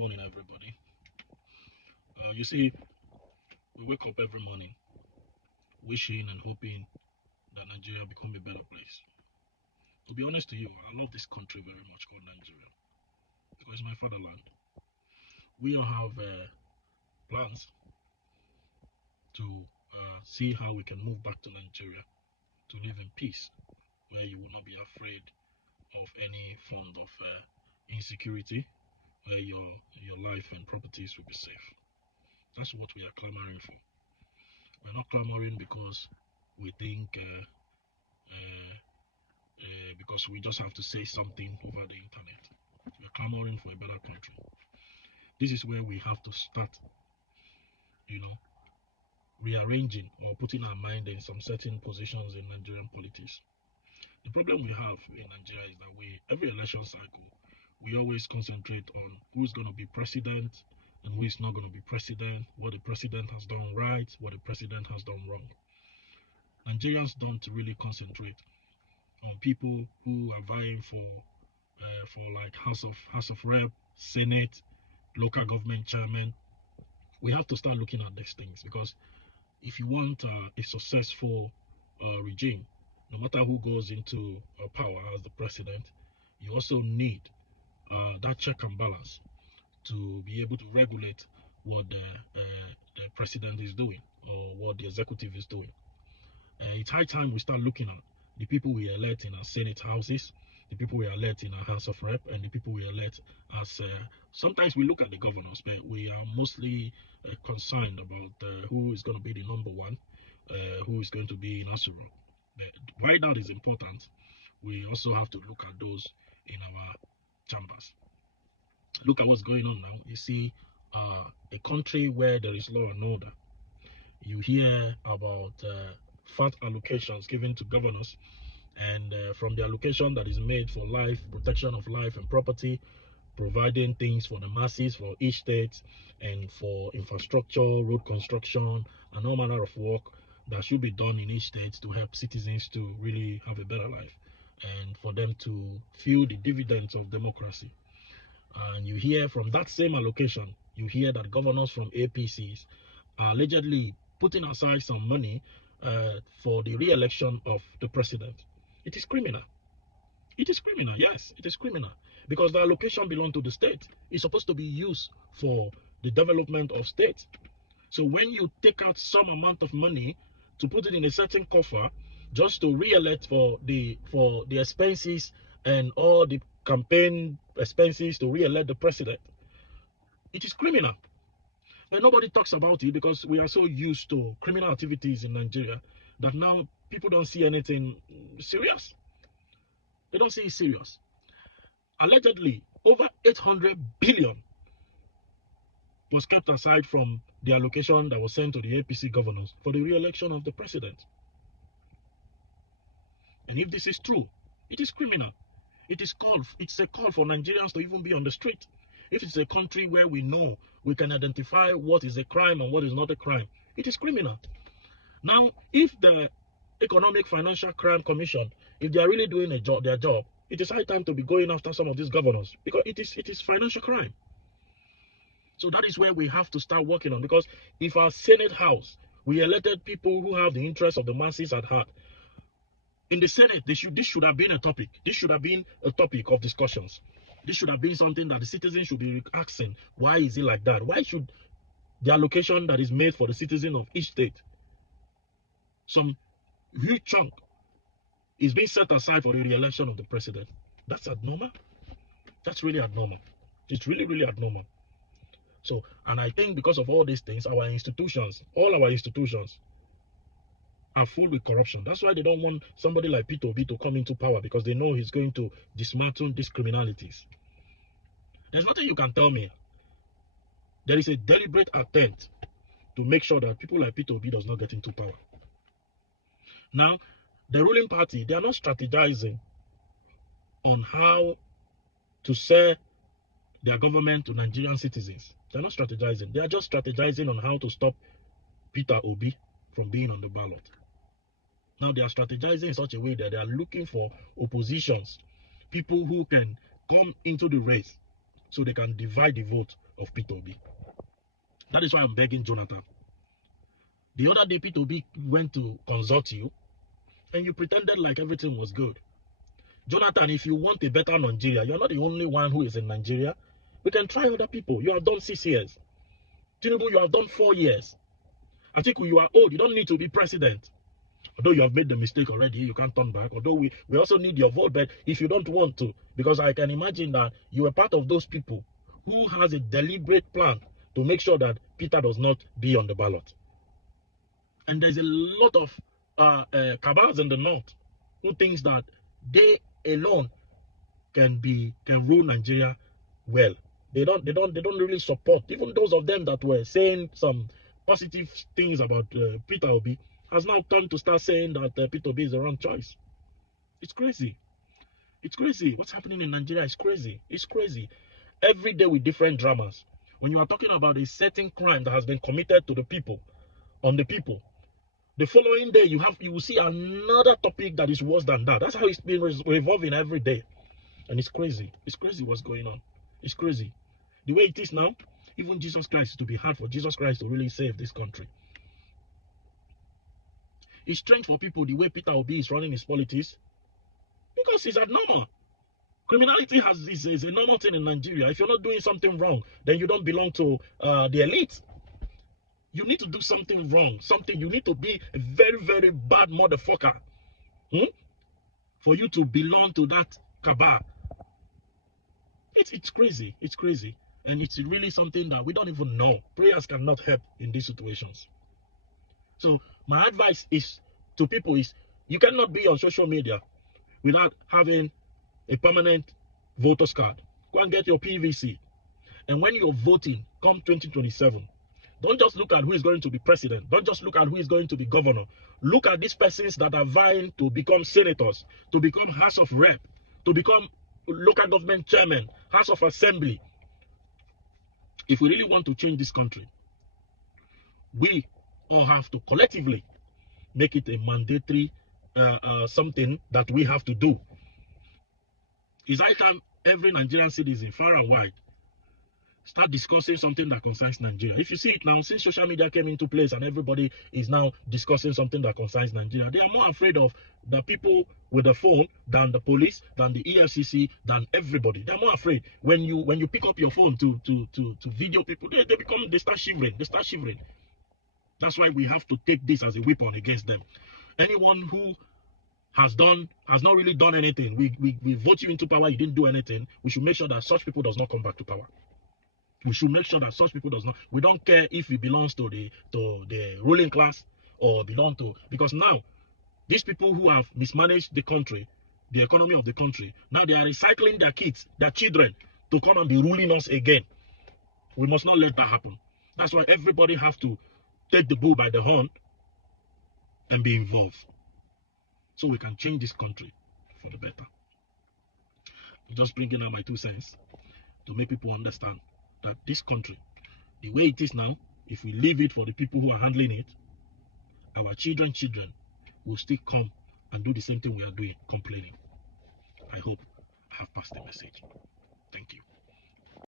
morning, everybody. You see, we wake up every morning wishing and hoping that Nigeria become a better place. To be honest to you, I love this country very much called Nigeria because it's my fatherland. We all have plans to see how we can move back to Nigeria to live in peace, where you will not be afraid of any form of insecurity, where your life and properties will be safe. That's what we are clamoring for. We're not clamoring because we think because we just have to say something over the internet. We're clamoring for a better country. This is where we have to start, rearranging or putting our mind in some certain positions in Nigerian politics. The problem we have in Nigeria is that every election cycle, we always concentrate on who's going to be president and who is not going to be president, what the president has done right, what the president has done wrong. Nigerians don't really concentrate on people who are vying for like House of Rep, Senate, local government chairman. We have to start looking at these things because if you want a successful regime, no matter who goes into power as the president, you also need that check and balance to be able to regulate what the president is doing or what the executive is doing. It's high time we start looking at the people we elect in our Senate houses, the people we elect in our House of Rep, and the people we elect as. Sometimes we look at the governors, but we are mostly concerned about who is going to be the number one, who is going to be in Asura. But why that is important, we also have to look at those in our chambers. Look at what's going on now. You see, a country where there is law and order. You hear about fat allocations given to governors, and from the allocation that is made for life, protection of life and property, providing things for the masses for each state, and for infrastructure, road construction, and all manner of work that should be done in each state to help citizens to really have a better life and for them to feel the dividends of democracy. And you hear from that same allocation, you hear that governors from APCs are allegedly putting aside some money for the re-election of the president. It is criminal. It is criminal, yes, it is criminal. Because the allocation belongs to the state. It's supposed to be used for the development of state. So when you take out some amount of money to put it in a certain coffer just to re-elect for the expenses and all the campaign expenses to re-elect the president, it is criminal. But nobody talks about it because we are so used to criminal activities in Nigeria that now people don't see anything serious. They don't see it serious. Allegedly, over 800 billion was kept aside from the allocation that was sent to the APC governors for the re-election of the president. And if this is true, it is criminal. It's a call for Nigerians to even be on the street. If it's a country where we know we can identify what is a crime and what is not a crime, it is criminal. Now, if the Economic Financial Crime Commission, if they are really doing their job, it is high time to be going after some of these governors because it is financial crime. So that is where we have to start working on, because if our Senate House, we elected people who have the interests of the masses at heart, in the Senate, this should have been a topic. This should have been a topic of discussions. This should have been something that the citizens should be asking. Why is it like that? Why should the allocation that is made for the citizen of each state, some huge chunk, is being set aside for the re-election of the president? That's abnormal. That's really abnormal. It's really, really abnormal. So, and I think because of all these things, all our institutions, are full with corruption. That's why they don't want somebody like Peter Obi to come into power, because they know he's going to dismantle these criminalities. There's nothing you can tell me. There is a deliberate attempt to make sure that people like Peter Obi does not get into power. Now, the ruling party, they are not strategizing on how to sell their government to Nigerian citizens. They're not strategizing. They are just strategizing on how to stop Peter Obi from being on the ballot. Now they are strategizing in such a way that they are looking for oppositions, people who can come into the race so they can divide the vote of Peter Obi. That is why I'm begging Jonathan. The other day, Peter Obi went to consult you, and you pretended like everything was good. Jonathan, if you want a better Nigeria, you're not the only one who is in Nigeria. We can try other people. You have done 6 years. Tinubu, you have done 4 years. Atiku, you are old. You don't need to be president. Although you have made the mistake already, you can't turn back. Although we also need your vote, but if you don't want to, because I can imagine that you are part of those people who has a deliberate plan to make sure that Peter does not be on the ballot. And there's a lot of cabals in the north who thinks that they alone can rule Nigeria well. They don't really support. Even those of them that were saying some positive things about Peter Obi has now turned to start saying that Peter Obi is the wrong choice. It's crazy. It's crazy. What's happening in Nigeria is crazy. It's crazy. Every day with different dramas. When you are talking about a certain crime that has been committed to the people, on the people, the following day you will see another topic that is worse than that. That's how it's been revolving every day. And it's crazy. It's crazy what's going on. It's crazy. The way it is now, even Jesus Christ, to be hard for Jesus Christ to really save this country. It's strange for people the way Peter Obi is running his politics, because it's abnormal. Criminality is a normal thing in Nigeria. If you're not doing something wrong, then you don't belong to the elite. You need to do something wrong. You need to be a very, very bad motherfucker for you to belong to that cabal. It's crazy. It's crazy. And it's really something that we don't even know. Prayers cannot help in these situations. So my advice to people is, you cannot be on social media without having a permanent voter's card. Go and get your PVC. And when you're voting, come 2027, don't just look at who is going to be president. Don't just look at who is going to be governor. Look at these persons that are vying to become senators, to become House of Rep, to become local government chairman, House of Assembly. If we really want to change this country, we all have to collectively make it a mandatory something that we have to do. It's high time every Nigerian citizen, far and wide, start discussing something that concerns Nigeria. If you see it now, since social media came into place and everybody is now discussing something that concerns Nigeria, they are more afraid of the people with the phone than the police, than the EFCC, than everybody. They're more afraid. When you pick up your phone to video people, they start shivering. They start shivering. That's why we have to take this as a weapon against them. Anyone who has not really done anything, we vote you into power, you didn't do anything, we should make sure that such people does not come back to power. We should make sure that such people does not. We don't care if it belongs to the ruling class or belong to, because now these people who have mismanaged the country, the economy of the country, now they are recycling their kids, their children, to come and be ruling us again. We must not let that happen. That's why everybody have to take the bull by the horn and be involved, so we can change this country for the better. I'm just bringing out my 2 cents to make people understand that this country, the way it is now, if we leave it for the people who are handling it, our children will still come and do the same thing we are doing, complaining. I hope I have passed the message. Thank you.